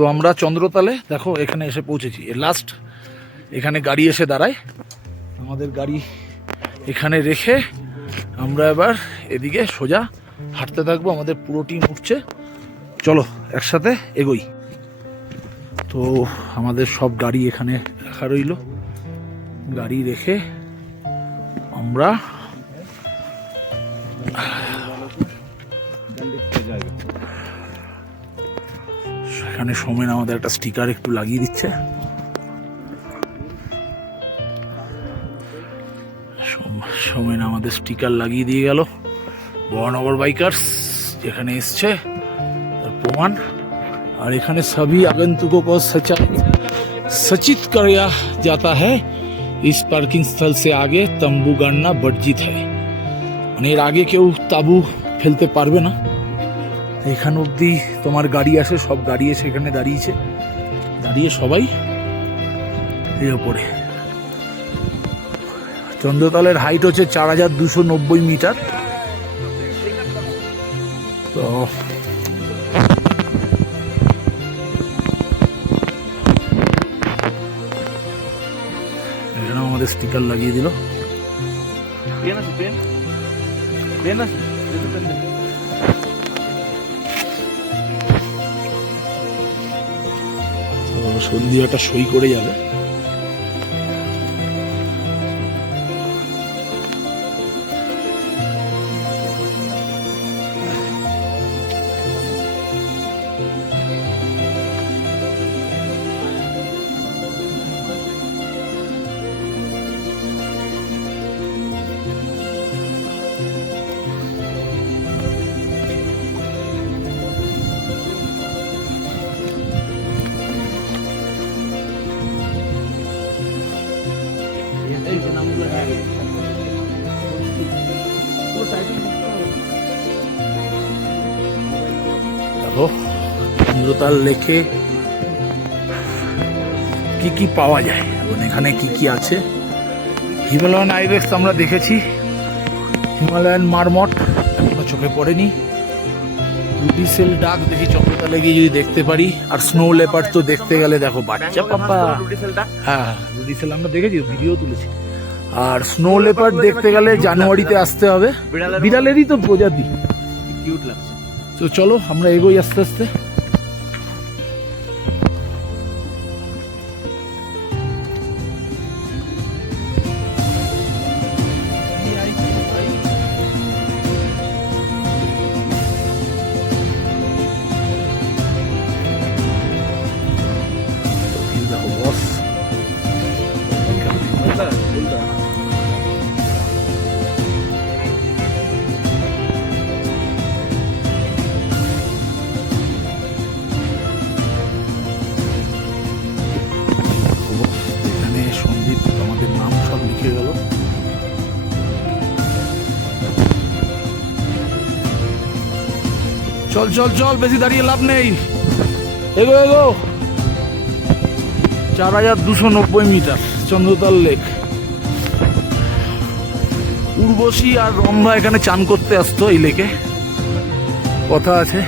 তো আমরা চন্দ্রতালে দেখো এখানে এসে পৌঁছেছি, লাস্ট এখানে গাড়ি এসে দাঁড়ায়, আমাদের গাড়ি এখানে রেখে আমরা এবার এদিকে সোজা হাঁটতে থাকবো। আমাদের পুরো টিম উঠছে, চলো একসাথে এগোই। তো আমাদের সব গাড়ি এখানে রাখা রইল, গাড়ি রেখে আমরা সেখানে সোমেন আমাদের একটা স্টিকার একটু লাগিয়ে দিচ্ছে। সোমেন আমাদের স্টিকার লাগিয়ে দিয়ে গেল, বরানগর বাইকার্স যেখানে এসছে তার প্রমাণ। और এখানে सभी आगंतुकों को सचेत किया जाता है इस पार्किंग स्थल से आगे तंबू गाड़ना वर्जित है। মানে এর আগে কেউ তাঁবু ফেলতে পারবে না। এখান অবধি তোমার গাড়ি আসে, সব গাড়ি এসে এখানে দাঁড়িয়েছে, দাঁড়িয়ে সবাই এর ওপরে। চন্দ্রতালের হাইট হচ্ছে 4290 মিটার। তো এখানে আমাদের স্টিকার লাগিয়ে দিল। সন্ধিয়াটা সই করে যাবে। দেখো চন্দ্রতাল লেকে কি কি পাওয়া যায় এবং এখানে কি কি আছে। হিমালয়ান আইবেক্স আমরা দেখেছি, হিমালয়ান মারমট এখনো চোখে পড়েনি। রুডিসেল ডাক দেখি চন্দ্রতালে গিয়ে যদি দেখতে পারি। আর স্নো লেপার্ড তো দেখতে গেলে দেখো বাচ্চা পাপা, হ্যাঁ রুডিসেল আমরা দেখেছি, ভিডিও তুলেছি। আর স্নো লেপার্ড দেখতে গেলে জানুয়ারিতে আসতে হবে, বিড়ালেরই তো প্রজাতি, কিউট লাগছে। তো চলো আমরা এগোই আস্তে আস্তে। আমাদের নাম সব লিখে গেল। চল চল চল, বেশি দাঁড়িয়ে লাভ নেই, এগো এগো। 4290 মিটার চন্দ্রতাল লেক। উর্বশী আর রম্ভা এখানে চান করতে আসতো এই লেকে, কথা আছে।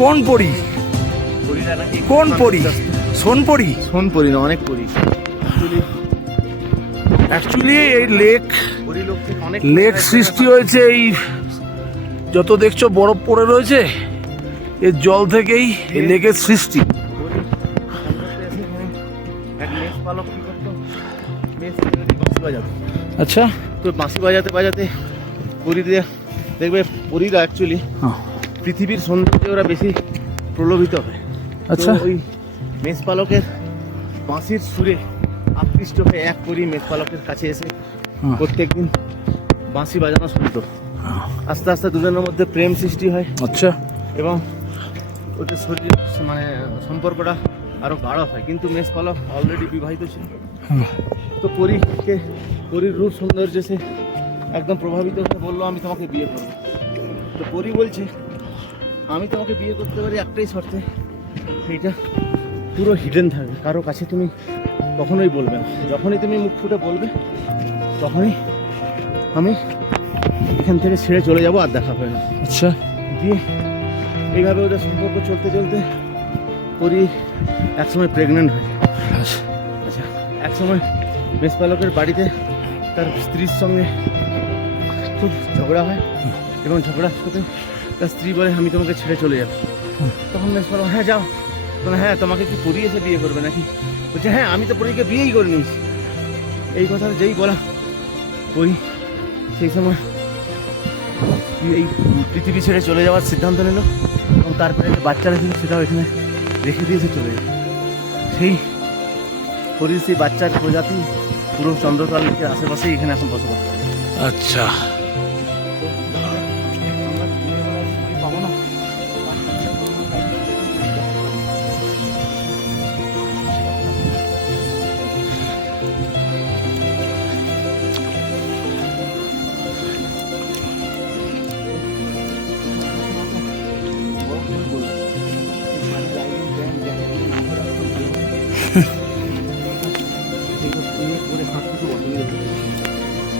কোন পরি? কোন পরি? সোনপরি? সোনপরি না, অনেক পরি। অ্যাকচুয়ালি এই লেক সৃষ্টি হয়েছে, এই যত দেখছো বরফ পড়ে রয়েছে এর জল থেকেই এই লেকের সৃষ্টি। আচ্ছা, তো বাঁশি বাজাতে বাজাতে পরীদের দেখবে, পরীরা অ্যাকচুয়ালি পৃথিবীর সৌন্দর্যে ওরা বেশি প্রলোভিত হয়। আচ্ছা, ওই মেষপালকের বাঁশির সুরে আকৃষ্ট হয়ে এক পরী মেষপালকের কাছে এসে প্রত্যেকদিন বাঁশি বাজানো শুনতো। আস্তে আস্তে দুজনের মধ্যে প্রেম সৃষ্টি হয়। আচ্ছা, এবং ওদের শরীর মানে সম্পর্কটা আরো গাঢ় হয়। কিন্তু মেষপালক অলরেডি বিবাহিত ছিল। তো পরীর রূপ সৌন্দর্য সে একদম প্রভাবিত হয়ে বললো, আমি তোমাকে বিয়ে করবো। তো পরী বলছে, আমি তোমাকে বিয়ে করতে পারি একটাই শর্তে, সেইটা পুরো হিডেন থাকবে, কারো কাছে তুমি কখনোই বলবে না। যখনই তুমি মুখ ফুটে বলবে তখনই আমি এখান থেকে ছেড়ে চলে যাব, আর দেখা হবে না। আচ্ছা, দিয়ে এইভাবে ওদের সম্পর্ক চলতে চলতে পরি একসময় প্রেগনেন্ট হয়। আচ্ছা, আচ্ছা, একসময় মেষপালকের বাড়িতে তার স্ত্রীর সঙ্গে খুব ঝগড়া হয়, এবং ঝগড়ার সাথে তার স্ত্রী বলে আমি তোমাকে ছেড়ে চলে যাবো। তখন মেষপালক হ্যাঁ যাও, বলে হ্যাঁ তোমাকে কি পরি এসে বিয়ে করবে নাকি? বলছে হ্যাঁ আমি তো পরীকে বিয়েই করে নিয়েছি। এই কথা যেই বলা পরি সেই সময় এই পৃথিবী ছেড়ে চলে যাওয়ার সিদ্ধান্ত নিল, এবং তারপরে যে বাচ্চারা ছিল সেটাও এখানে রেখে দিয়েছে চলে যাবে। সেই পরির সেই বাচ্চার প্রজাতি পুরো চন্দ্রতাল লেকের আশেপাশেই এখানে এখন বসবাস করে। আচ্ছা। আমরা পাবো না।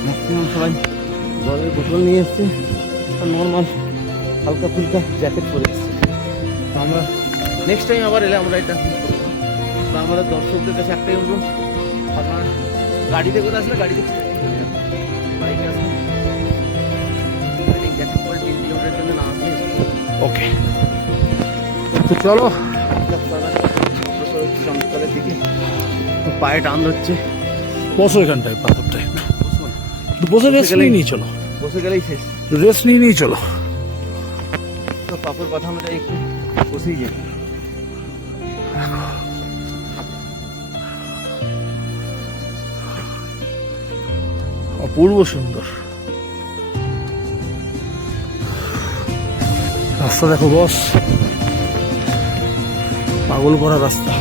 ম্যাক্সিমাম সবাই জলের বোতল নিয়ে এসছে, আর নর্মাল হালকা ফুলকা জ্যাকেট পরে এসছে। তো আমরা নেক্সট টাইম আবার এলে আমরা এটা করবো। বা আমাদের দর্শকদের কাছে একটাই অনুরোধ, আপনার গাড়িতে করে আসলে গাড়িতে চলে যাবে, বাইকে আসলে জ্যাকেট পরে 3 কিলোমিটারের জন্য না আসলে ওকে, তো চলো। চন্দ্রতলের দিকে পায়ে টান ধরছে। বসো এখানটায়, পাথরটায় একটু বসে রেস্ট নিয়ে চলো, বসে গেলেই শেষ। রেস্ট নিয়ে চলো। তো পাপুর কথা অনুযায়ী একটু বসেই যাই। অপূর্ব সুন্দর রাস্তা, দেখো বস, পাগল করা রাস্তা।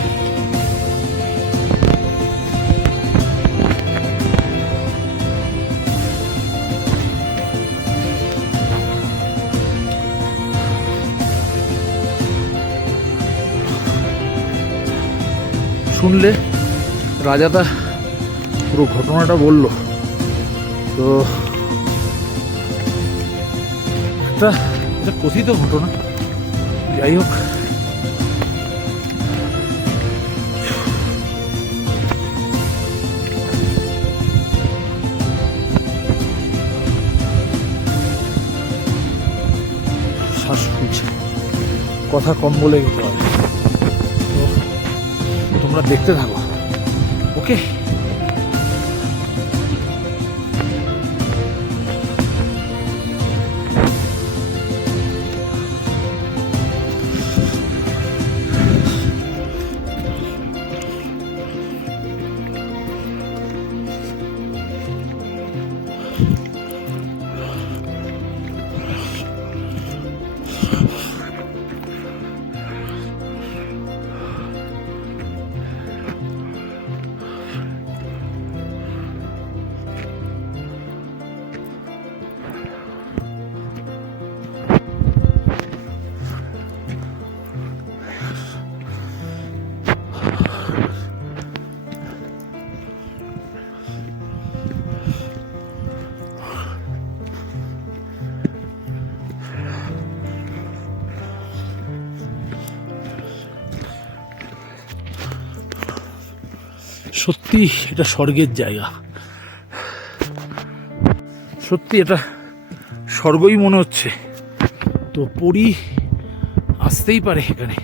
শুনলে রাজাদা পুরো ঘটনাটা বলল, তো এটা কথিত ঘটনা। যাই হোক, শ্বাস ফুলছে, কথা কম বলে গেতে হবে। তো তোমরা দেখতে থাকো, ওকে? সত্যি এটা স্বর্গের জায়গা, সত্যি এটা স্বর্গই মনে হচ্ছে। তো পরী আসতেই পারে এখানে,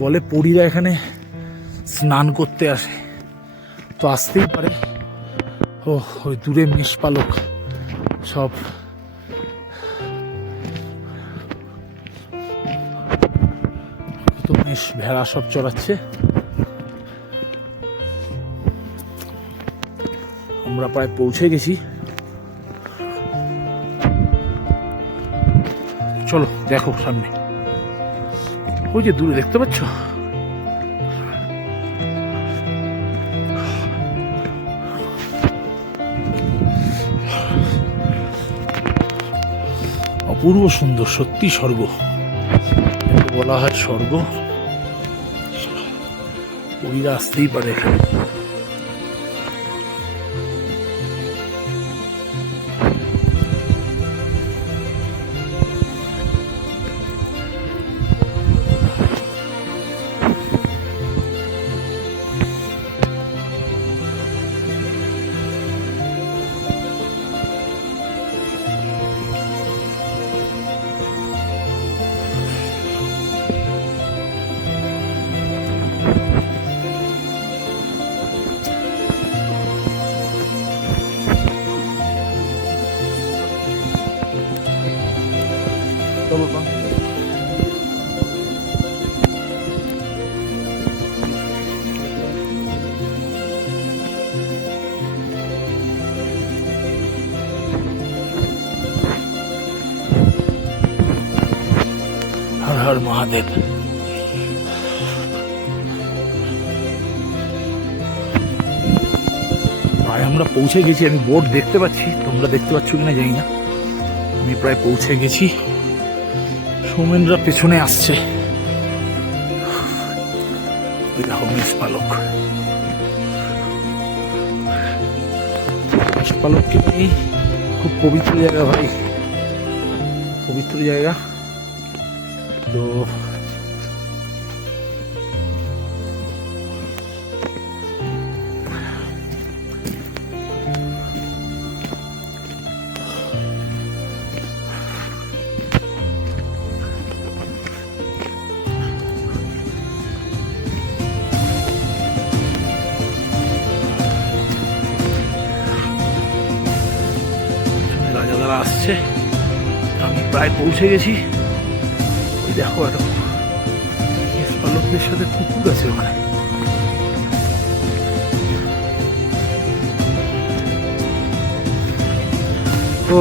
বলে পরীরা এখানে স্নান করতে আসে, তো আসতেই পারে। ও ওই দূরে মেষপালক সব তো মেষ ভেড়া সব চড়াচ্ছে। আমরা প্রায় পৌঁছে গেছি, চলো দেখো সামনে, ওই যে দূরে দেখতে পাচ্ছ, অপূর্ব সুন্দর, সত্যি স্বর্গ, বলা হয় স্বর্গ। পরীরা আসতেই পারে এখানে। চলো তো। হর হর মহাদেব। প্রায় আমরা পৌঁছে গেছি, আমি বোর্ড দেখতে পাচ্ছি, তোমরা দেখতে পাচ্ছ কিনা জানি না। আমি প্রায় পৌঁছে গেছি, সৌমেনরা পেছনে আসছে। ওই দেখো মেষ পালক, মেষ পালককে নিয়ে খুব পবিত্র জায়গা ভাই, পবিত্র জায়গা। তো রাজাদারা আসছে, আমি প্রায় পৌঁছে গেছি। ওই দেখো একটা মেষ পালকদের সাথে কুকুর আছে ওখানে। ও